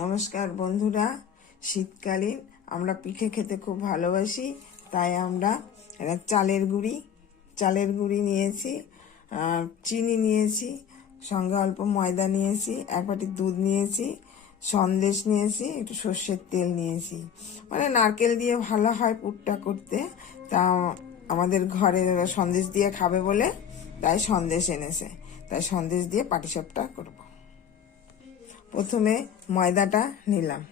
নমস্কার বন্ধুরা, শীতকালীন আমরা পিঠে খেতে খুব ভালোবাসি। তাই আমরা চালের গুঁড়ি নিয়েছি, চিনি নিয়েছি, সঙ্গে অল্প ময়দা নিয়েছি, এক বাটি দুধ নিয়েছি, সন্দেশ নিয়েছি, একটু সর্ষের তেল নিয়েছি। মানে নারকেল দিয়ে ভালো হয় পুরটা করতে, তা আমাদের ঘরে সন্দেশ দিয়ে খাবে বলে তাই সন্দেশ এনেছে, তাই সন্দেশ দিয়ে পাটিসাপটা করব। প্রথমে ময়দাটা নিলাম,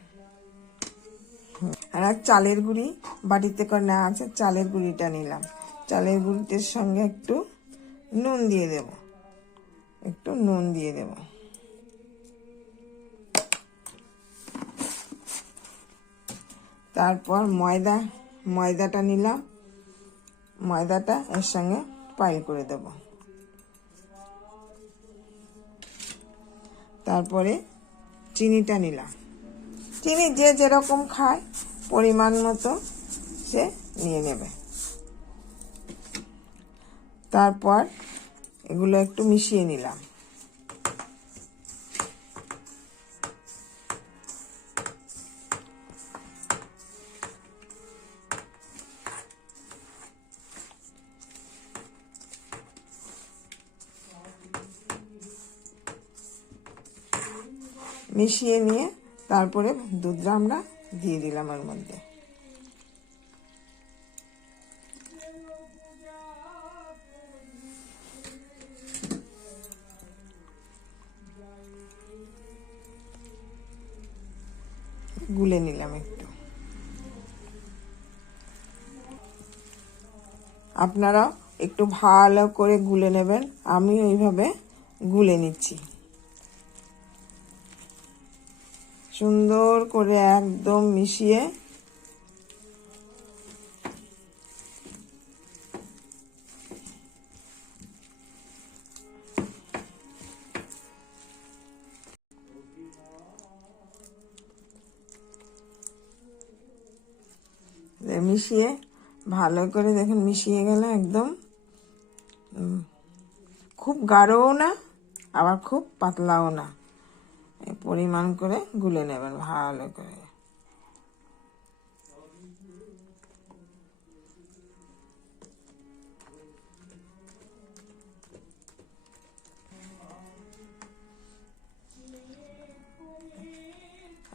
আর চালের গুঁড়ি বাটিতে করে নেওয়া আছে, চালের গুঁড়িটা নিলাম। চালের গুঁড়িটার সঙ্গে একটু নুন দিয়ে দেব, তারপর ময়দাটা নিলাম, ময়দাটা এর সঙ্গে পাইল করে দেব। তারপরে চিনিটা নিলাম, চিনি যে যেরকম খায় পরিমাণ মতো সে নিয়ে নেবে। তারপর এগুলো একটু মিশিয়ে নিলাম। মিশিয়ে নিয়ে তারপরে দুধটা আমরা দিয়ে দিলাম এর মধ্যে। গুলে নিলাম একটু। আপনারাও একটু ভালো করে গুলে নেবেন, আমি ওইভাবে গুলে নিচ্ছি। সুন্দর করে একদম মিশিয়ে ভালো করে দেখুন, মিশিয়ে গেল একদম। খুব গাঢ়ও না আবার খুব পাতলাও না, পরিমাণ করে গুলে নেবেন ভালো করে।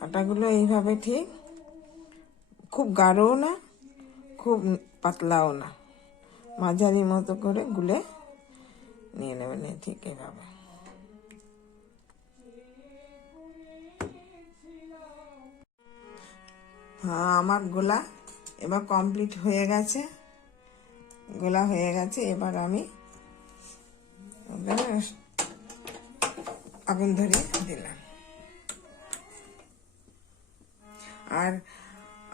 আটাগুলো এইভাবে ঠিক, খুব গাঢ়ও না খুব পাতলাও না, মাঝারি মতো করে গুলে নিয়ে নেবেন ঠিক এইভাবে। হ্যাঁ, আমার গোলা এবার কমপ্লিট হয়ে গেছে, এবার আমি আগুন ধরিয়ে দিলাম। আর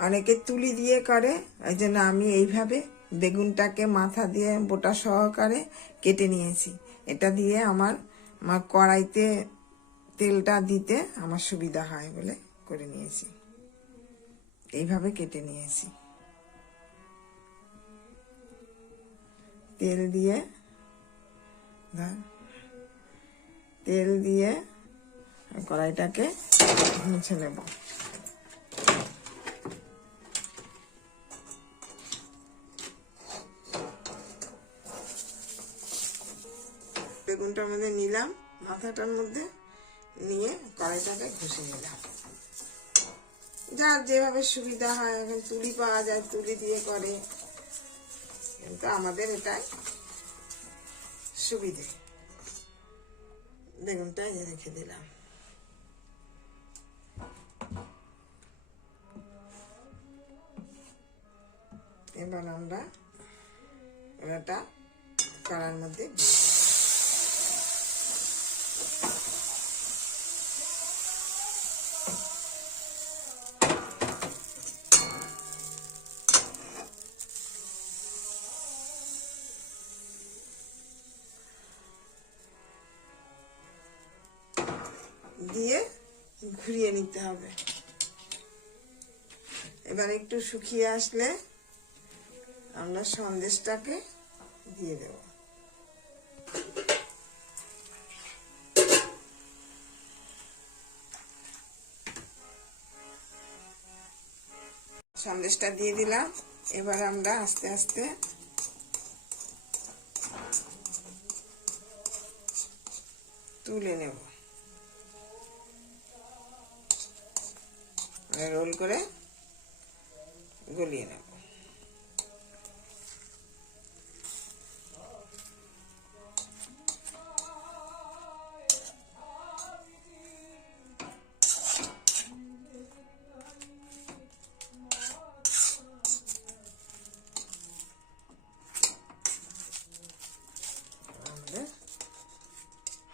অনেকে তুলি দিয়ে করে, ওই জন্য আমি এইভাবে বেগুনটাকে মাথা দিয়ে বোটা সহকারে কেটে নিয়েছি। এটা দিয়ে আমার কড়াইতে তেলটা দিতে আমার সুবিধা হয় বলে করে নিয়েছি, এইভাবে কেটে নিয়েছি। তেল দিয়ে কড়াইটাকে মুছে নেব। বেগুনটার মধ্যে নিলাম, মাথাটার মধ্যে নিয়ে কড়াইটাকে ঘষে নিলাম। যার যেভাবে সুবিধা হয়, এখন তুলি পাওয়া যায়, তুলি দিয়ে করে, কিন্তু আমাদের এটাই সুবিধে। বেগুনটা রেখে দিলাম। এবার আমরা এটা কড়াইয়ের মধ্যে দিয়ে ঘুরিয়ে নিতে হবে। এবার একটু শুকিয়ে আসলে আমরা সন্দেশটাকে দিয়ে দেব। সন্দেশটা দিয়ে দিলাম। এবার আমরা আস্তে আস্তে তুলে নেব, রোল করে গলিয়ে নেব।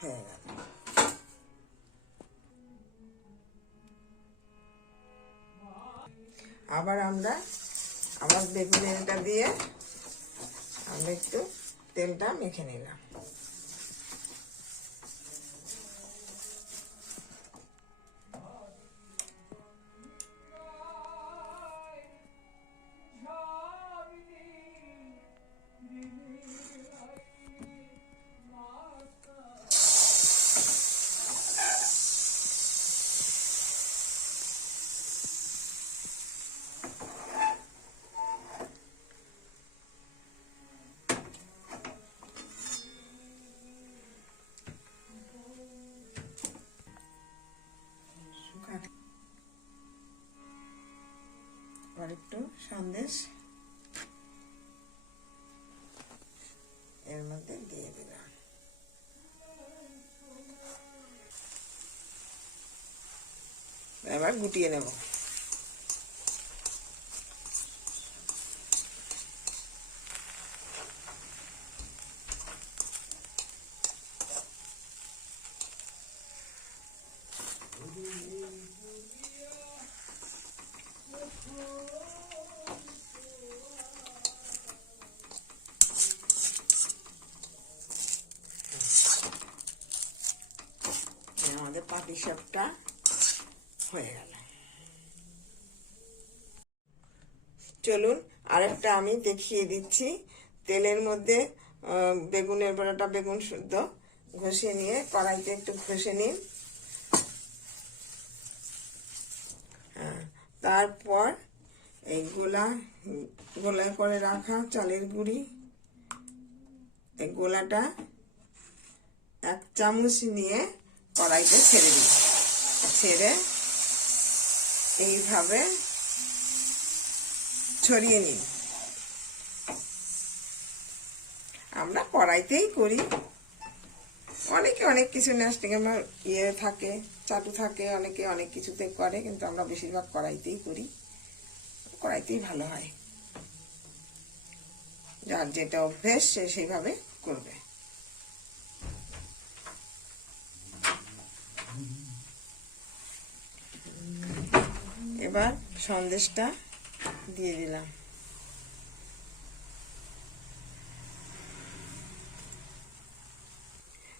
হয়ে গেল। আবার আমরা বেগুনিটা দিয়ে আমরা একটু তেলটা মেখে নিলাম। আর একটু সন্দেশ এর মধ্যে দিয়ে দিলাম। এবার গুটিয়ে নেব। আমাদের পাটিসাপটা হয়ে গেল। চলুন আরেকটা আমি দেখিয়ে দিচ্ছি। তেলের মধ্যে বেগুনের বড়াটা, বেগুন শুদ্ধ ঘষে নিয়ে কড়াইতে একটু ঘষে নিন। হ্যাঁ, তারপর এই গোলা করে রাখা চালের গুঁড়ি, এই গোলাটা 1 চামচ নিয়ে কড়াইতে ছেড়ে দিই। ছেড়ে এইভাবে ছড়িয়ে নিই। আমরা কড়াইতেই করি, অনেকে অনেক কিছু আমার থাকে, চাটু থাকে, অনেকে অনেক কিছুতে করে, কিন্তু আমরা বেশিরভাগ কড়াইতেই করি। কড়াইতেই ভালো হয়। যার যেটা অভ্যেস সে সেইভাবে করবে। এবার সন্দেশটা দিয়ে দিলাম।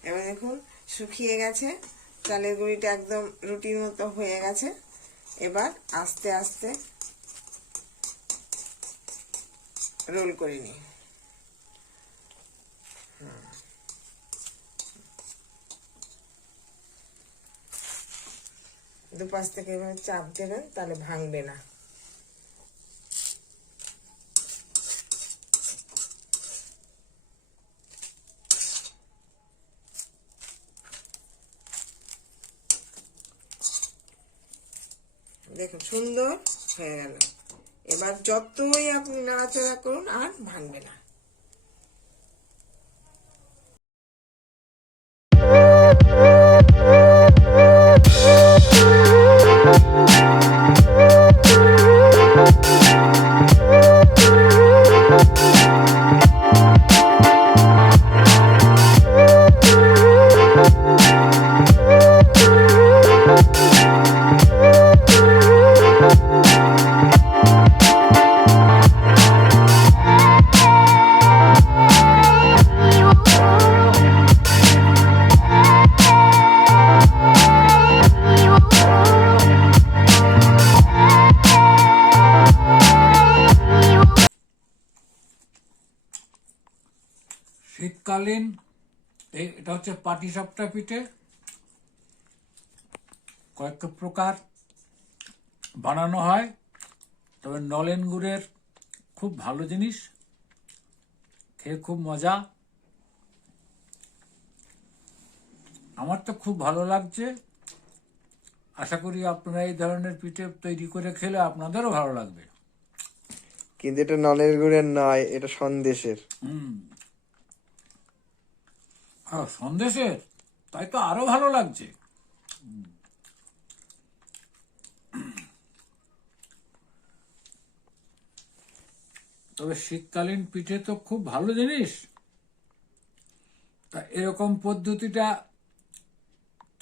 এবার দেখুন শুকিয়ে গেছে, চালের গুঁড়িটা একদম রুটির মতো হয়ে গেছে। এবার আস্তে আস্তে রোল করে নিই। দুপাশ থেকে এভাবে চাপ দেবেন, তাহলে ভাঙবে না। দেখুন সুন্দর হয়ে গেল। এবার যতই আপনি নাড়াচাড়া করুন আর ভাঙবে না। শীতকালীন এটা হচ্ছে পাটিসাপটা পিঠে। কয়েক প্রকার বানানো হয়। তবে নলেন গুড়ের খুব ভালো জিনিস, খেয়ে খুব মজা। আমার তো খুব ভালো লাগছে। আশা করি আপনারা এই ধরনের পিঠে তৈরি করে খেলে আপনাদেরও ভালো লাগবে। কিন্তু এটা নলের গুড়ের নয়, এটা সন্দেশের। সন্দেশের, তাই তো আরো ভালো লাগছে। তবে শীতকালীন পিঠে তো খুব ভালো জিনিস। তা এরকম পদ্ধতিটা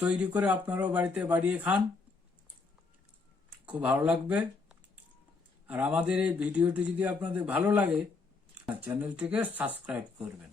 তৈরি করে আপনারাও বাড়িতে বানিয়ে খান, খুব ভালো লাগবে। আর আমাদের এই ভিডিওটি যদি আপনাদের ভালো লাগে, চ্যানেলটিকে সাবস্ক্রাইব করবেন।